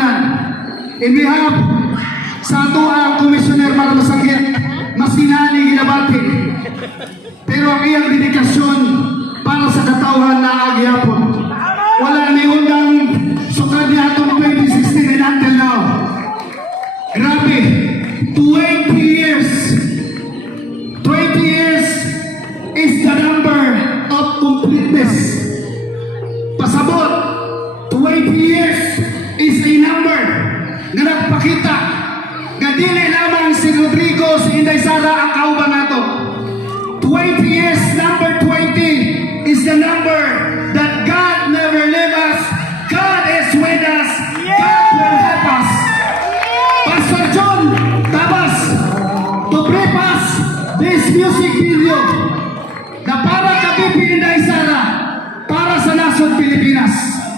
kalihunan. In behalf sa ato ang Komisyoner para masanggit, masinani ginabati. Pero ang iyang dedikasyon para sa katawhan na agyapon. Wala ni undang sukad niya itong 2016 and until now. Grabe, 20 years. 20 years is the number of completeness. Pasabot, 20 years is a number na nagpakita na dili lamang si Rodrigo, si Inday Sara ang kauban nato. 20 years, number 20 is the number that God never leave us. God is with us. God will help us. Pastor John Tabas, to brief us this music video na para kay BP Inday Sara, para sa nasod Pilipinas.